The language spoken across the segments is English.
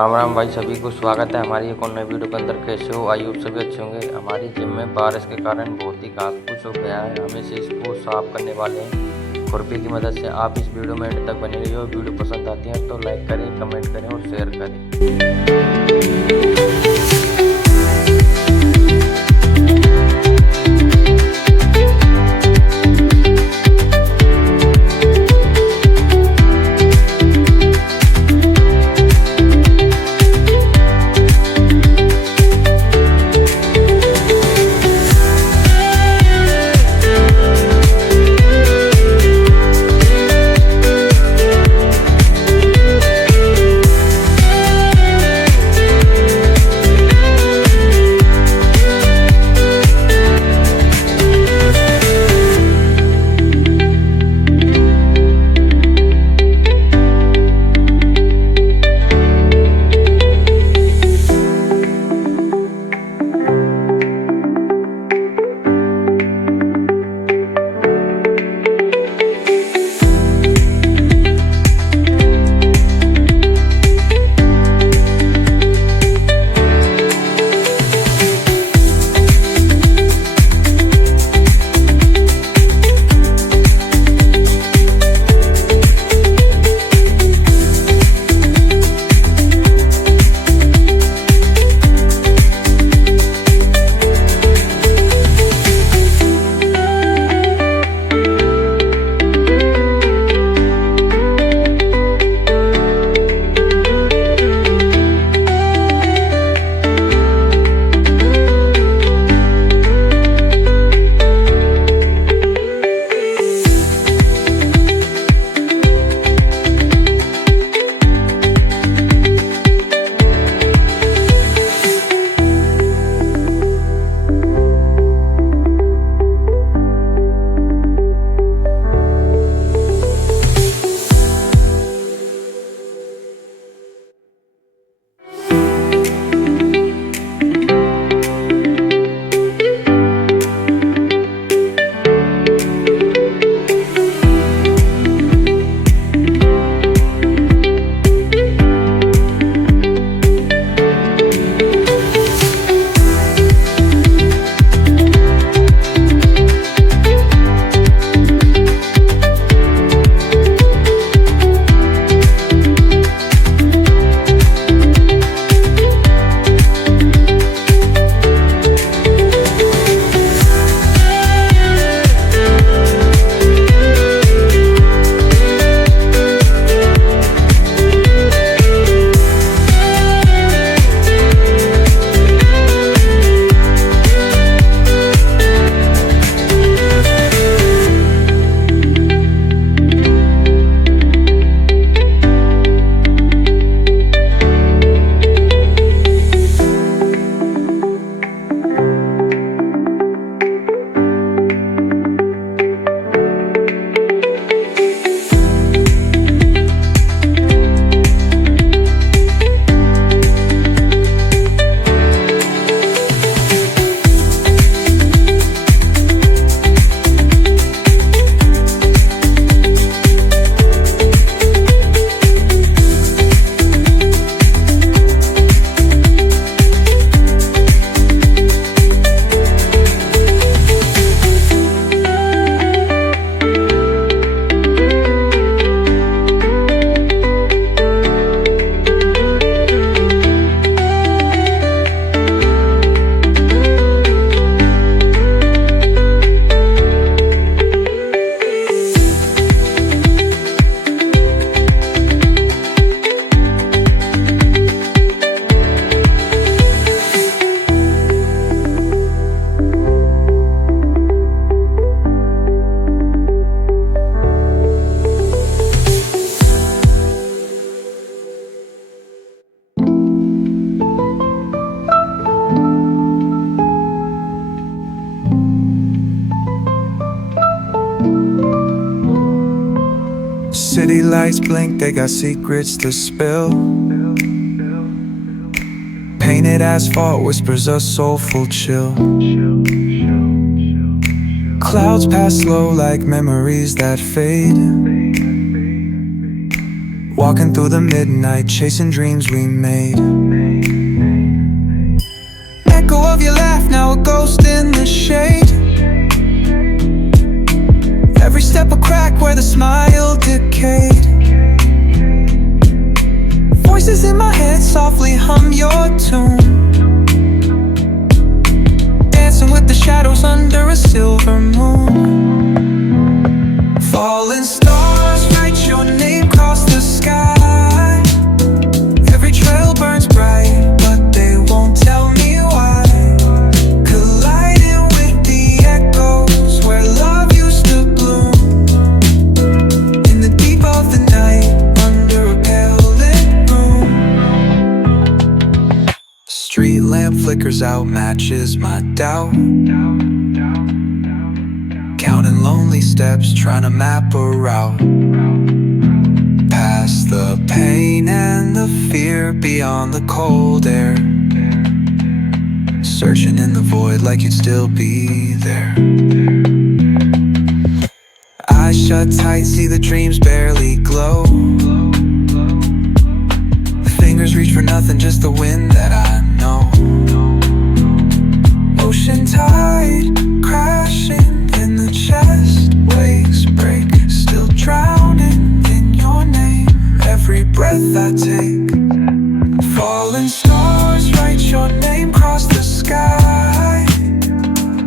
राम राम भाई, सभी को स्वागत है हमारी एक और नई वीडियो के अंदर। कैसे हो? आइए सभी अच्छे होंगे। हमारी जिम में बारिश के कारण बहुत ही घास फूस हो गया है। हम इसे इसको साफ करने वाले हैं खुरपी की मदद से। आप इस वीडियो में एंड तक बने रहिए और वीडियो पसंद आती है तो लाइक करें, कमेंट करें और शेयर करें। City lights blink, they got secrets to spill. Painted asphalt whispers a soulful chill. Clouds pass slow like memories that fade. Walking through the midnight, chasing dreams we made. Echo of your laugh, now a ghost in the shade. Every step a crack where the smile decayed. Voices in my head softly hum your tune, dancing with the shadows under a silver moon. Falling stars write your name across the sky. Every trail burns bright, but they won't tell me why. Colliding with the echoes where love used to bloom. In the deep of the night, under a pale lit room. Street lamp flickers out, matches my doubt. Counting lonely steps, trying to map a route. Past the pain and the fear, beyond the cold air. Searching in the void like you'd still be there. Eyes shut tight, see the dreams barely glow. Fingers reach for nothing, just the wind that I know. Ocean tide crashing in the chest, waves break, still drowning in your name. Every breath I take, falling stars write your name across the sky.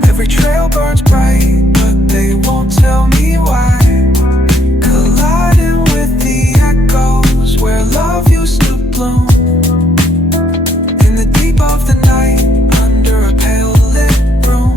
Every trail burns bright, but they won't tell me why. Colliding with the echoes where love used to bloom. In the deep of the night, under a pale lit room.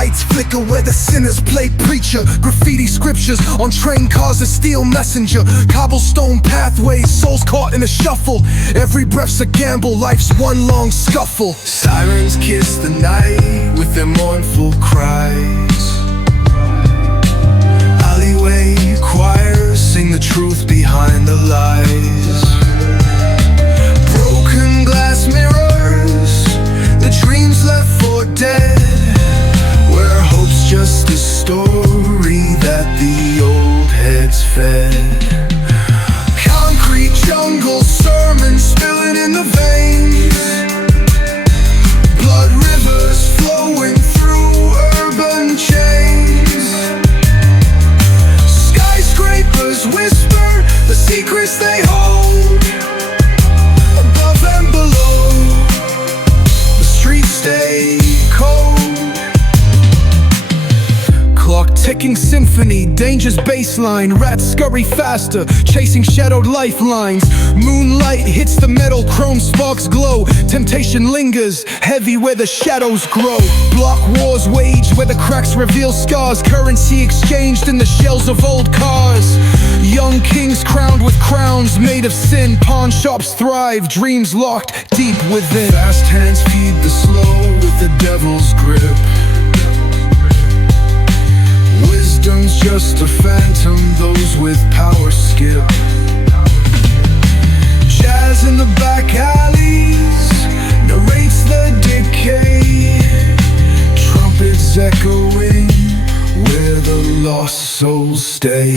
lights flicker where the sinners play preacher. Graffiti scriptures on train cars, a steel messenger. Cobblestone pathways, souls caught in a shuffle. Every breath's a gamble, life's one long scuffle. Sirens kiss the night with their mournful cries. Alleyway choirs sing the truth behind the lies. Broken glass mirrors, the dreams left for dead, where hope's just a story that the old heads fed. Concrete jungle sermons spilling in the veins. Blood rivers flowing through urban chains. Skyscrapers whisper the secrets they hold. Above and below, the streets stay cold. Clock ticking symphony, danger's baseline. Rats scurry faster, chasing shadowed lifelines. Moonlight hits the metal, chrome sparks glow. Temptation lingers, heavy where the shadows grow. Block wars waged where the cracks reveal scars. Currency exchanged in the shells of old cars. Young kings crowned with crowns made of sin. Pawn shops thrive, dreams locked deep within. Fast hands feed the slow with the devil's grip. Wisdom's just a phantom, those with power skip. Jazz in the back alleys narrates the decay. Trumpets echoing where the lost souls stay.